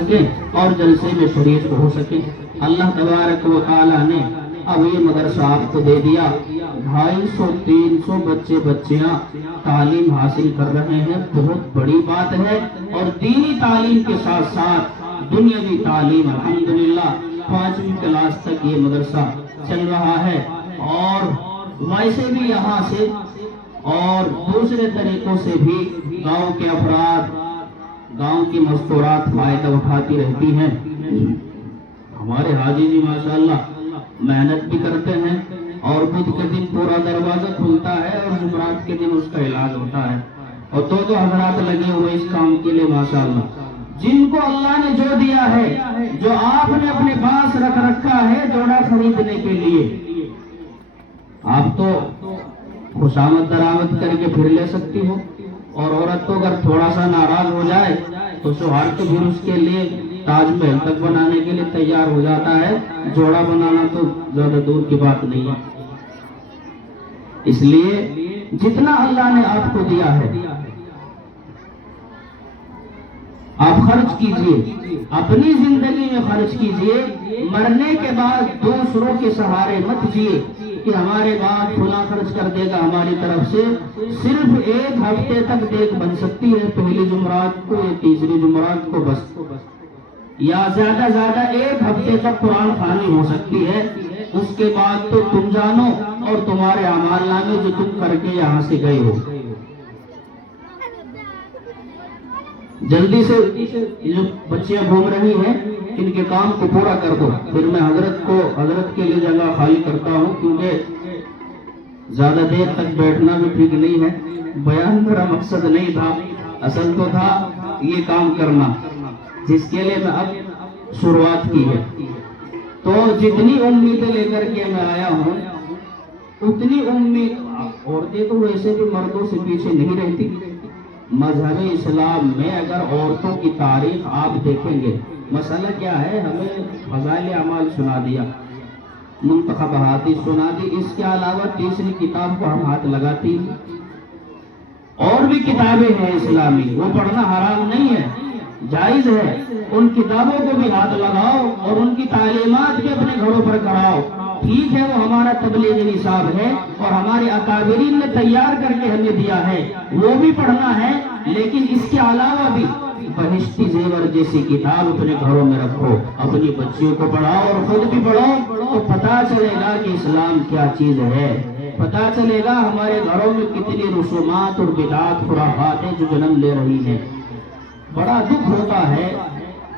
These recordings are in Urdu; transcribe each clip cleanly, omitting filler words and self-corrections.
سکیں اور جلسے میں شریک ہو سکیں۔ اللہ تبارک و تعالی نے اب یہ مدرسہ آپ کو دے دیا، 250-300 بچے بچیاں تعلیم حاصل کر رہے ہیں، بہت بڑی بات ہے۔ اور دینی تعلیم کے ساتھ ساتھ دنیاوی تعلیم الحمدللہ 5ویں کلاس تک یہ مدرسہ چل رہا ہے۔ اور ویسے بھی یہاں سے اور دوسرے طریقوں سے بھی گاؤں کے افراد، گاؤں کی مستورات فائدہ اٹھاتی رہتی ہیں۔ ہمارے حاجی جی ماشاءاللہ محنت بھی کرتے ہیں، اور بدھ کے دن پورا دروازہ کھلتا ہے اور جمعرات کے دن اس کا علاج ہوتا ہے، اور دو حضرات لگے ہوئے اس کام کے لیے ماشاءاللہ۔ جن کو اللہ نے جو دیا ہے، جو آپ نے اپنے پاس رکھ رکھا ہے جوڑا خریدنے کے لیے، آپ تو خوشامد درآمد کر کے پھر لے سکتی ہو، اور عورت تو اگر تھوڑا سا ناراض ہو جائے تو شوہر تو پھر اس کے لیے تاج محل تک بنانے کے لیے تیار ہو جاتا ہے، جوڑا بنانا تو زیادہ دور کی بات نہیں ہے۔ اس لیے جتنا اللہ نے آپ کو دیا ہے آپ خرچ کیجئے، اپنی زندگی میں خرچ کیجئے، مرنے کے بعد دوسروں کے سہارے مت جیے کہ ہمارے بعد فلاں خرچ کر دے گا ہماری طرف سے۔ صرف 1 ہفتے تک دیکھ بن سکتی ہے، پہلی جمعرات کو یا تیسری جمعرات کو بس، یا زیادہ 1 ہفتے تک قرآن خوانی ہو سکتی ہے۔ اس کے بعد تو تم جانو اور تمہارے اعمال نامے جو تم کر کے یہاں سے گئے ہو۔ جلدی سے جو بچیاں گھوم رہی ہیں ان کے کام کو پورا کر دو، پھر میں حضرت کے لیے جگہ خالی کرتا ہوں، کیونکہ زیادہ دیر تک بیٹھنا بھی ٹھیک نہیں ہے۔ بیان میرا مقصد نہیں تھا، اصل تو تھا یہ کام کرنا جس کے لیے میں اب شروعات کی ہے۔ تو جتنی امیدیں لے کر کے میں آیا ہوں اتنی امید، عورتیں تو ویسے بھی مردوں سے پیچھے نہیں رہتی۔ مذہب اسلام میں اگر عورتوں کی تاریخ آپ دیکھیں گے، مسئلہ کیا ہے، ہمیں فضائل اعمال سنا دیا، منتخب احادیث سنا دی، اس کے علاوہ تیسری کتاب کو ہم ہاتھ لگاتی۔ اور بھی کتابیں ہیں اسلامی، وہ پڑھنا حرام نہیں ہے، جائز ہے، ان کتابوں کو بھی ہاتھ لگاؤ اور ان کی تعلیمات بھی اپنے گھروں پر کراؤ۔ ٹھیک ہے، وہ ہمارا تبلیغ نصاب ہے اور ہمارے اکابرین نے تیار کر کے ہمیں دیا ہے، وہ بھی پڑھنا ہے، لیکن اس کے علاوہ بھی بہشتی زیور جیسی کتاب اپنے گھروں میں رکھو، اپنی بچیوں کو پڑھاؤ اور خود بھی پڑھو، تو پتہ چلے گا کہ اسلام کیا چیز ہے، پتہ چلے گا ہمارے گھروں میں کتنی رسومات اور بدعات خرافات ہیں جو جنم لے رہی ہیں۔ بڑا دکھ ہوتا ہے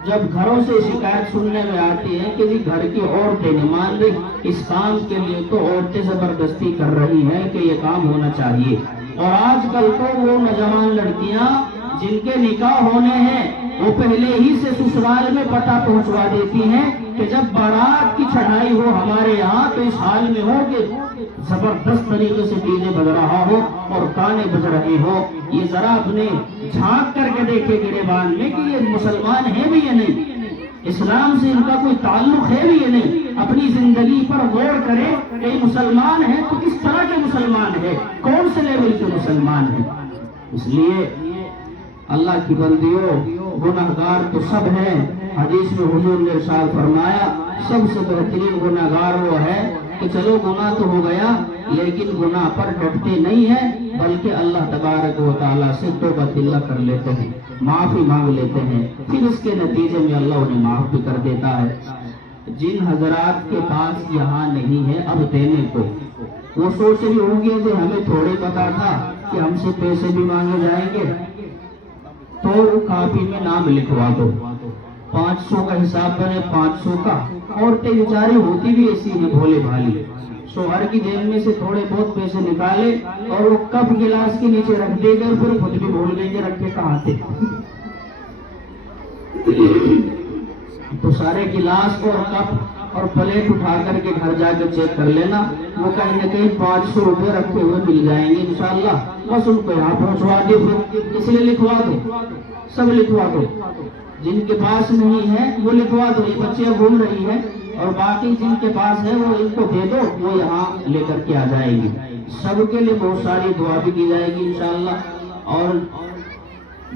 جب گھروں سے شکایت سننے میں آتی ہے کہ جی گھر کی عورتیں نہیں مان رہی، اس کام کے لیے تو عورتیں زبردستی کر رہی ہیں کہ یہ کام ہونا چاہیے۔ اور آج کل تو وہ نوجوان لڑکیاں جن کے نکاح ہونے ہیں وہ پہلے ہی سے سسرال میں پتہ پہنچوا دیتی ہیں کہ جب بارات کی چڑھائی ہو ہمارے یہاں تو اس حال میں ہو کہ زبردست طریقے سے ڈیجے بج رہا ہو اور گانے بج رہے ہو۔ یہ ذرا اپنے جھانک کر کے دیکھے گریبان میں کہ یہ مسلمان ہیں بھی یا نہیں، اسلام سے ان کا کوئی تعلق ہے بھی یا نہیں، اپنی زندگی پر غور کرے کہ مسلمان ہیں تو کس طرح کے مسلمان ہیں، کون سے لیول کے مسلمان ہیں۔ اس لیے اللہ کی بندیوں، گناہگار تو سب ہیں، حدیث میں حضور نے ارشاد فرمایا سب سے بہترین گناہگار وہ ہے کہ چلو گناہ تو ہو گیا لیکن گناہ پر ڈٹتے نہیں ہیں، بلکہ اللہ تبارک و تعالیٰ سے توبہ اللہ کر لیتے ہیں، معافی مانگ لیتے ہیں، پھر اس کے نتیجے میں اللہ انہیں معاف بھی کر دیتا ہے۔ جن حضرات کے پاس یہاں نہیں ہے اب دینے کو، وہ سوچ رہی ہوں گے کہ ہمیں تھوڑے پتا تھا کہ ہم سے پیسے بھی مانگے جائیں گے، تو کاپی میں نام لکھوا دو، 500 کا حساب بنے 500 کا۔ عورتیں بیچاری ہوتی بھی ایسی ہیں بھولے بھالی، شوہر کی جیب میں سے تھوڑے بہت پیسے نکالے اور وہ کپ گلاس کے نیچے رکھ دے گا، پھر خود بھی بھول گئے کہ رکھے کہاں تھے۔ تو سارے گلاس اور کپ اور پلیٹ اٹھا کر کے گھر جا کے چیک کر لینا، وہ کہیں نہ کہیں 500 روپے رکھے ہوئے مل جائیں گے انشاءاللہ، بس ان کو یہاں پہنچوا دے، پھر اس لیے لکھوا دو، سب لکھوا دو، جن کے پاس نہیں ہے وہ لکھوا دو، یہ بچیاں گھوم رہی ہیں، اور باقی جن کے پاس ہے وہ ان کو دے دو، وہ یہاں لے کر کے آ جائیں گی۔ سب کے لیے بہت ساری دعا بھی کی جائے گی انشاءاللہ۔ اور